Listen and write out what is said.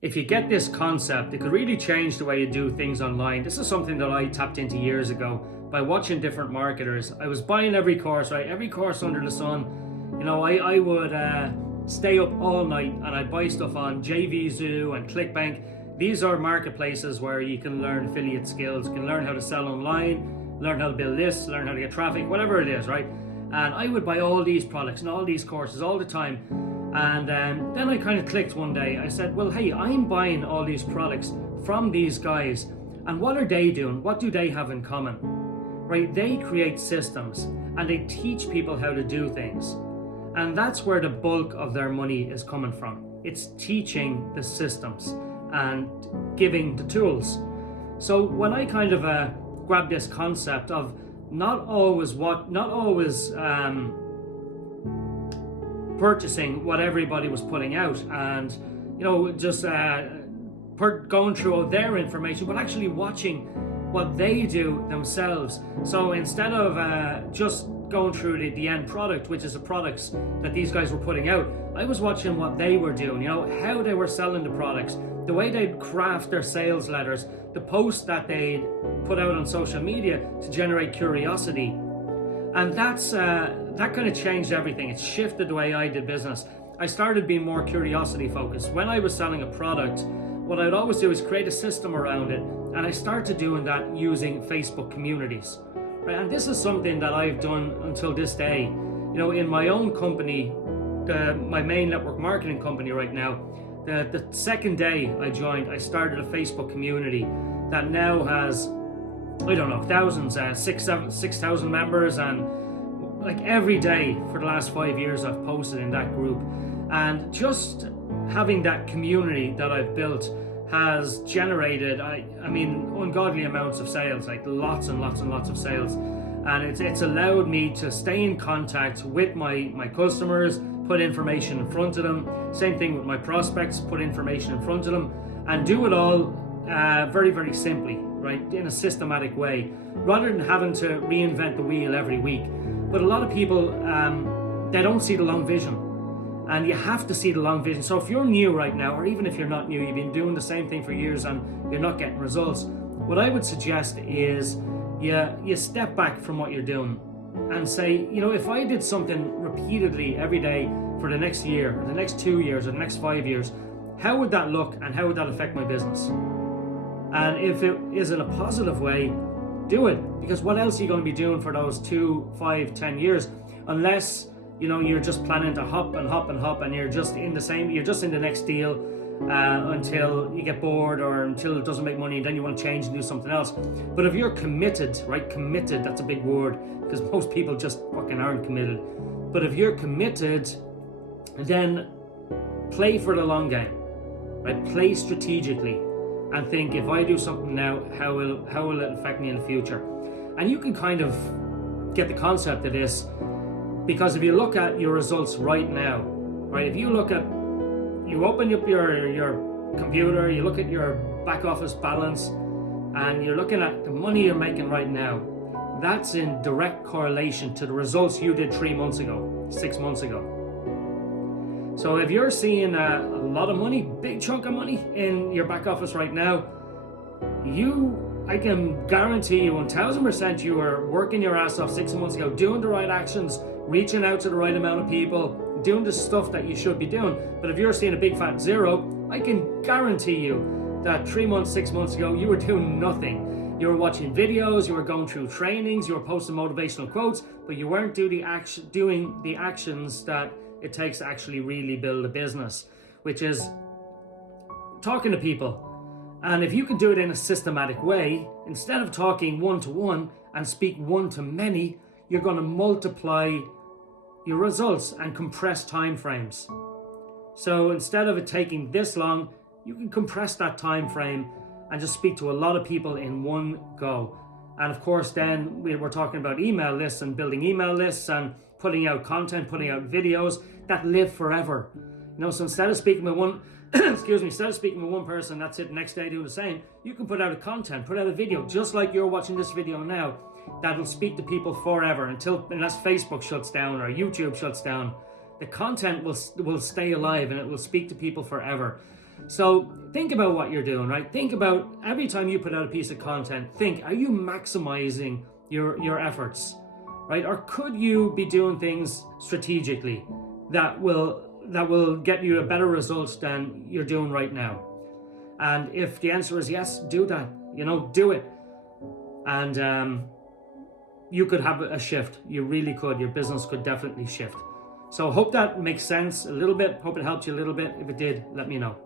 If you get this concept, it could really change the way you do things online. This is something that I tapped into years ago by watching different marketers. I was buying every course, right? Every course under the sun. You know, I would stay up all night and I'd buy stuff on JVZoo and ClickBank. These are marketplaces where you can learn affiliate skills, you can learn how to sell online, learn how to build lists, learn how to get traffic, whatever it is, right? And I would buy all these products and all these courses all the time. And then I kind of clicked one day. I said, well, hey, I'm buying all these products from these guys. And what are they doing? What do they have in common? Right? They create systems and they teach people how to do things. And that's where the bulk of their money is coming from. It's teaching the systems and giving the tools. So when I kind of grabbed this concept of not always purchasing what everybody was putting out and, you know, just going through all their information, but actually watching what they do themselves. So instead of just going through the end product, which is the products that these guys were putting out, I was watching what they were doing, you know, how they were selling the products, the way they'd craft their sales letters, the posts that they'd put out on social media to generate curiosity. And that kind of changed everything. It shifted the way I did business. I started being more curiosity focused. When I was selling a product, what I'd always do is create a system around it. And I started doing that using Facebook communities. Right? And this is something that I've done until this day. You know, in my own company, my main network marketing company right now, the second day I joined, I started a Facebook community that now has, I don't know, thousands, 6,000 members, and like every day for the last 5 years I've posted in that group. And just having that community that I've built has generated, I mean, ungodly amounts of sales, like lots and lots and lots of sales. And it's allowed me to stay in contact with my customers, put information in front of them. Same thing with my prospects, put information in front of them, and do it all very, very simply, right? In a systematic way, rather than having to reinvent the wheel every week. But a lot of people, they don't see the long vision. And you have to see the long vision. So if you're new right now, or even if you're not new, you've been doing the same thing for years and you're not getting results, what I would suggest is you step back from what you're doing and say, you know, if I did something repeatedly every day for the next year, or the next 2 years, or the next 5 years, how would that look and how would that affect my business? And if it is in a positive way, do it. Because what else are you going to be doing for those 2, 5, 10 years? Unless, you know, you're just planning to hop and hop and hop and you're just in the next deal until you get bored or until it doesn't make money and then you want to change and do something else. But if you're committed, right? Committed, that's a big word because most people just fucking aren't committed. But if you're committed, then play for the long game, right? Play strategically and think, if I do something now, how will it affect me in the future? And you can kind of get the concept of this, because if you look at your results right now, right? If you open up your computer, you look at your back office balance, and you're looking at the money you're making right now, that's in direct correlation to the results you did 3 months ago, 6 months ago. So if you're seeing a lot of money, big chunk of money in your back office right now, I can guarantee you 1000% you were working your ass off 6 months ago, doing the right actions, reaching out to the right amount of people, doing the stuff that you should be doing. But if you're seeing a big fat zero, I can guarantee you that 3 months, 6 months ago, you were doing nothing. You were watching videos, you were going through trainings, you were posting motivational quotes, but you weren't doing the actions that it takes to actually really build a business, which is talking to people. And if you can do it in a systematic way, instead of talking one-to-one and speak one-to-many, you're going to multiply your results and compress time frames. So instead of it taking this long, you can compress that time frame and just speak to a lot of people in one go. And of course, then we're talking about email lists and building email lists and putting out content, putting out videos that live forever. You know, so instead of speaking with one person, that's it, the next day do the same, you can put out a video, just like you're watching this video now, that'll speak to people forever unless Facebook shuts down or YouTube shuts down. The content will stay alive and it will speak to people forever. So think about what you're doing, right? Think about every time you put out a piece of content, think, are you maximizing your efforts, right? Or could you be doing things strategically that will get you a better result than you're doing right now? And if the answer is yes, do that, do it. And you could have a shift. You really could. Your business could definitely shift. So hope that makes sense a little bit. Hope it helped you a little bit. If it did, let me know.